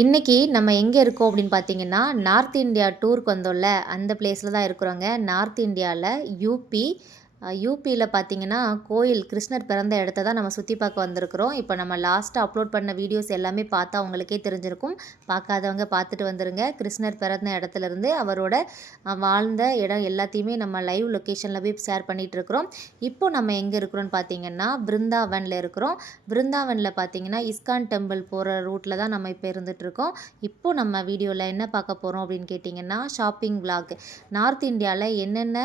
இன்றைக்கி நம்ம எங்கே இருக்கோம் அப்படின்னு பார்த்தீங்கன்னா, நார்த் இந்தியா டூருக்கு வந்தோம்ல, அந்த பிளேஸில் தான் இருக்கிறோங்க. நார்த் இந்தியாவில் யூபியில் பார்த்தீங்கன்னா, கோயில் கிருஷ்ணர் பிறந்த இடத்த தான் நம்ம சுற்றி பார்க்க வந்திருக்கிறோம். இப்போ நம்ம லாஸ்ட்டாக அப்லோட் பண்ண வீடியோஸ் எல்லாமே பார்த்தா உங்களுக்கே தெரிஞ்சிருக்கும். பார்க்காதவங்க பார்த்துட்டு வந்துருங்க. கிருஷ்ணர் பிறந்த இடத்துலேருந்து அவரோட வாழ்ந்த இடம் எல்லாத்தையுமே நம்ம லைவ் லொக்கேஷனில் போய் ஷேர் பண்ணிகிட்ருக்குறோம். இப்போ நம்ம எங்கே இருக்கிறோன்னு பார்த்தீங்கன்னா, பிருந்தாவனில் இருக்கிறோம். பிருந்தாவனில் பார்த்தீங்கன்னா, இஸ்கான் டெம்பிள் போகிற ரூட்டில் தான் நம்ம இப்போ இருந்துகிட்ருக்கோம். இப்போ நம்ம வீடியோவில் என்ன பார்க்க போகிறோம் அப்படின்னு கேட்டிங்கன்னா, ஷாப்பிங் விளாக். நார்த் இந்தியாவில் என்னென்ன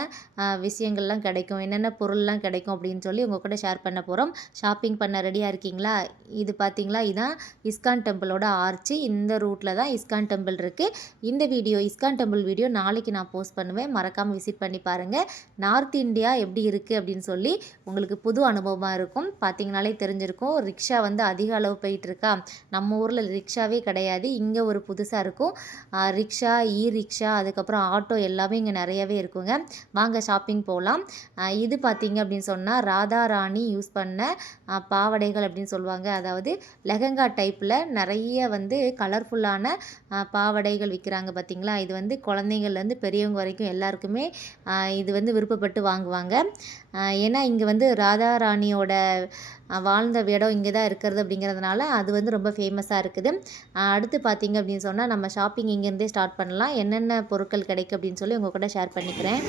விஷயங்கள்லாம் கிடைக்கும், என்னென்ன பொருள்லாம் கிடைக்கும் அப்படின்னு சொல்லி உங்கள் கூட ஷேர் பண்ண போகிறோம். ஷாப்பிங் பண்ண ரெடியாக இருக்கீங்களா? இது பார்த்தீங்களா, இதுதான் இஸ்கான் டெம்பிளோட ஆர்ச்சி. இந்த ரூட்டில் தான் இஸ்கான் டெம்பிள் இருக்குது. இந்த இஸ்கான் டெம்பிள் வீடியோ நாளைக்கு நான் போஸ்ட் பண்ணுவேன். மறக்காமல் விசிட் பண்ணி பாருங்கள். நார்த் இந்தியா எப்படி இருக்குது அப்படின்னு சொல்லி உங்களுக்கு புது அனுபவமாக இருக்கும். பார்த்தீங்கனாலே தெரிஞ்சிருக்கும். ரிக்ஷா வந்து அதிக அளவு போயிட்டுருக்கா. நம்ம ஊரில் ரிக்ஷாவே கிடையாது, இங்கே ஒரு புதுசாக இருக்கும். ரிக்ஷா, ரிக்ஷா, அதுக்கப்புறம் ஆட்டோ எல்லாமே இங்கே நிறையவே இருக்குங்க. வாங்க ஷாப்பிங் போகலாம். இது பார்த்திங்க அப்படின்னு சொன்னால், ராதா ராணி யூஸ் பண்ண பாவடைகள் அப்படின்னு சொல்லுவாங்க. அதாவது லெஹங்கா டைப்பில் நிறைய வந்து கலர்ஃபுல்லான பாவடைகள் விற்கிறாங்க பார்த்திங்களா. இது வந்து குழந்தைங்கள்லேருந்து பெரியவங்க வரைக்கும் எல்லாருக்குமே இது வந்து விருப்பப்பட்டு வாங்குவாங்க. ஏன்னா இங்கே வந்து ராதா ராணியோட வாழ்ந்த இடம் இங்கே தான் இருக்கிறது அப்படிங்கிறதுனால அது வந்து ரொம்ப ஃபேமஸாக இருக்குது. அடுத்து பார்த்திங்க அப்படின்னு சொன்னால், நம்ம ஷாப்பிங் இங்கேருந்தே ஸ்டார்ட் பண்ணலாம். என்னென்ன பொருட்கள் கிடைக்கும் அப்படின்னு சொல்லி உங்கள் கூட ஷேர் பண்ணிக்கிறேன்.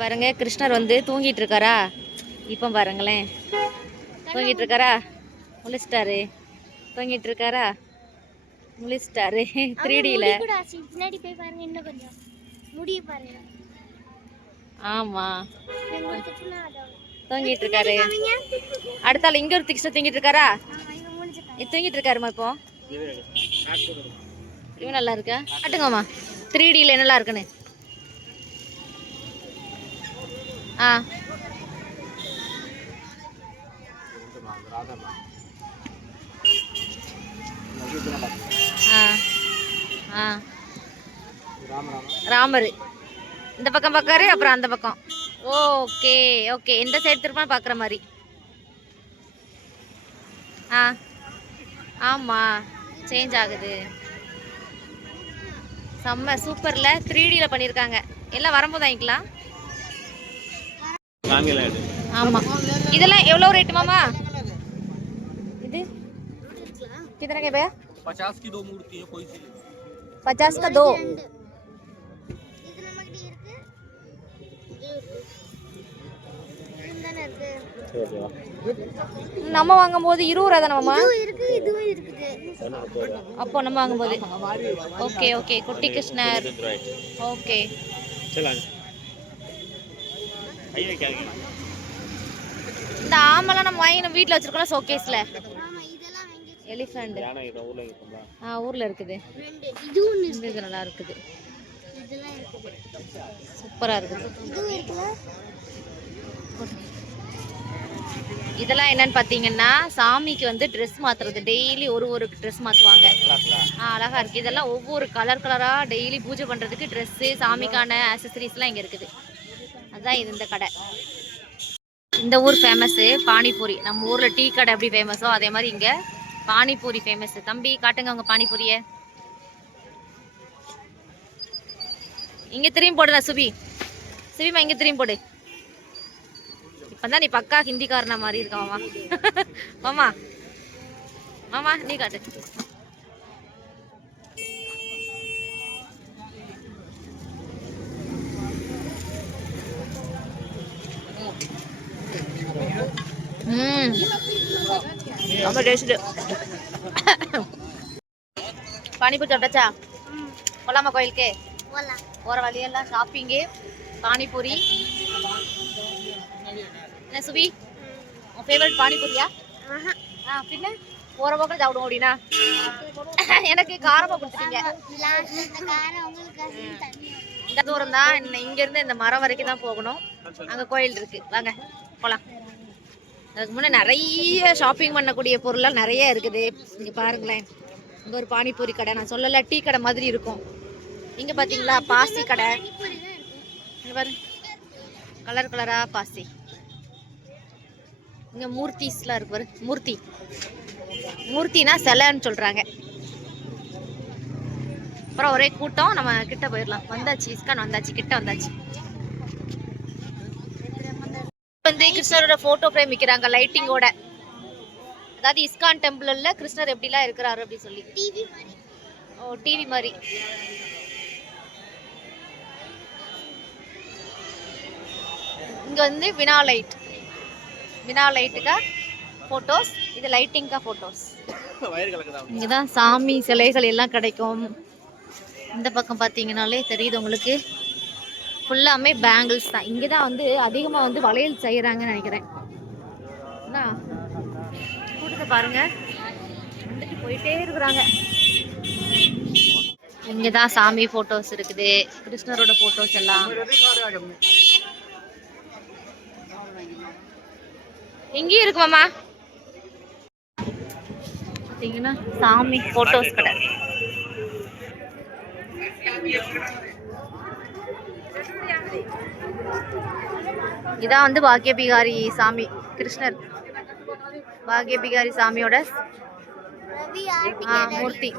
பாருங்க, கிருஷ்ணர் வந்து தூங்கிட்டு இருக்காரா? இப்போ பாருங்களேன், தூங்கிட்டு இருக்காரா? முழிச்சிட்டாரு. தூங்கிட்டு இருக்காரா? முழிச்சிட்டாரு. 3Dல பின்னாடி போய் பாருங்க, இன்னும் கொஞ்சம் முடிய பாருங்க. ஆமா, தூங்கிட்டு இருக்காரு. அடுத்தால இங்க ஒரு கிருஷ்ணர் தூங்கிட்டு இருக்காரா? தூங்கிட்டு இருக்காருமா. இப்போ இவன் நல்லா இருக்கா? காட்டுங்கம்மா 3Dல என்னெல்லாம் இருக்குன்னு. ராமர் இந்த பக்கம் பார்க்காரு, அப்புறம் அந்த பக்கம். ஓகே ஓகே, எந்த சைடு திரும்ப பார்க்குற மாதிரி. ஆமாம், சேஞ்ச் ஆகுது. செம்ம சூப்பரில் 3Dல பண்ணியிருக்காங்க. எல்லாம் வரும்போது வாங்கிக்கலாம். ஆமாம், இதெல்லாம் எவ்வளோ ரேட்டு மாமா? இது कितने के भैया? 50 की 2 मूर्ति है, कोई सी 50 का 2. நம்ம வாங்கும்போது 20 ரூபா தானே மாமா? இதுவும் இருக்குது. அப்போ நம்ம வாங்கும்போது ஓகே ஓகே. குட்டி கிருஷ்ணர். ஓகே, இந்த ஆமெல்லாம் நம்ம வாங்கி நம்ம வீட்டில் வச்சிருக்கோம் ஷோகேஸில். எலிஃபண்ட் ஊரில் இருக்குது. இது நல்லா இருக்குது, சூப்பராக இருக்குது. இதெல்லாம் என்னன்னு பார்த்தீங்கன்னா சாமிக்கு வந்து ட்ரெஸ் மாற்றுறது, டெய்லி ஒரு ட்ரெஸ் மாற்றுவாங்க. அழகாக இருக்குது. இதெல்லாம் ஒவ்வொரு கலராக டெய்லி பூஜை பண்ணுறதுக்கு ட்ரெஸ்ஸு, சாமிக்கான ஆக்சசரிஸ்லாம் இங்கே இருக்குது. அதுதான் இது இந்த கடை. இந்த ஊர் ஃபேமஸ்ஸு பானிபூரி. நம்ம ஊரில் டீ கடை எப்படி ஃபேமஸோ அதே மாதிரி இங்கே பானிபூரி ஃபேமஸ்ஸு. தம்பி காட்டுங்க உங்கள் பானிபூரியை. இங்கே திரும்பி போடுடா சுபிமா, இங்கே திரும்பி போடு. இப்போதான் நீ பக்கா ஹிந்திக்காரனா மாதிரி இருக்க மாமா. மாமா மாமா நீ காட்டு. ரொம்ப டேஸ்ட். பானிபூரி சாப்பிட்டாச்சா? போலாமா கோயிலுக்கு? போகிற வழியெல்லாம் ஷாப்பிங்கு, பானிபூரி. என்ன சுபி, உன் ஃபேவரட் பானிபூரியா? பின்ன போகிற போக்கில் சாப்பிடுவோம் அப்படின்னா. எனக்கு காரமாக கொடுத்துட்டீங்க. இந்த தூரம் தான், இங்கேருந்து இந்த மரம் வரைக்கும் தான் போகணும். அங்கே கோயில் இருக்கு, வாங்க போகலாம். அதுக்கு முன்னே நிறைய ஷாப்பிங் பண்ணக்கூடிய பொருள்லாம் நிறைய இருக்குது. இங்கே பாருங்களேன், இங்கே ஒரு பானிபூரி கடை. நான் சொல்லலை, டீ கடை மாதிரி இருக்கும். இங்கே பார்த்தீங்களா பாசி கடை. இங்கே பாரு, கலராக பாசி. இங்கே மூர்த்திஸ்லாம் இருக்கு பாரு. மூர்த்தினா சிலைன்னு சொல்கிறாங்க. அப்புறம் ஒரே கூட்டம். நம்ம கிட்ட போயிடலாம். வந்தாச்சு, இஸ்கான் வந்தாச்சு, கிட்ட வந்தாச்சு. வந்து கிருஷ்ணரோட போட்டோ ஃப்ரேம் விற்கிறாங்க லைட்டிங்கோட. அதாவது இஸ்கான் டெம்பிள்ல கிருஷ்ணர் எப்படிலாம் இருக்கிறாரு அப்படி சொல்லி டிவி மாதிரி. இங்க வந்து வினா லைட்டுக்கா போட்டோஸ், இது லைட்டிங்கா போட்டோஸ். இங்கதான் சாமி சிலைகள் எல்லாம் கிடைக்கும். இந்த பக்கம் பார்த்தீங்கன்னாலே தெரியுது உங்களுக்கு, ஃபுல்லாமே பேங்கிள்ஸ் தான். இங்கே தான் வந்து அதிகமாக வந்து வளையல் செய்கிறாங்கன்னு நினைக்கிறேன். கூட்டத்தை பாருங்க, வந்துட்டு போயிட்டே இருக்கிறாங்க. இங்கே தான் சாமி ஃபோட்டோஸ் இருக்குது, கிருஷ்ணரோட ஃபோட்டோஸ் எல்லாம். இங்கேயும் இருக்கு மாமா. பார்த்தீங்கன்னா சாமி ஃபோட்டோஸ் கடை. இதான் வந்து பாக்கியபிகாரி சாமி, கிருஷ்ணர் பாக்கியபிகாரி சாமியோட மூர்த்தி.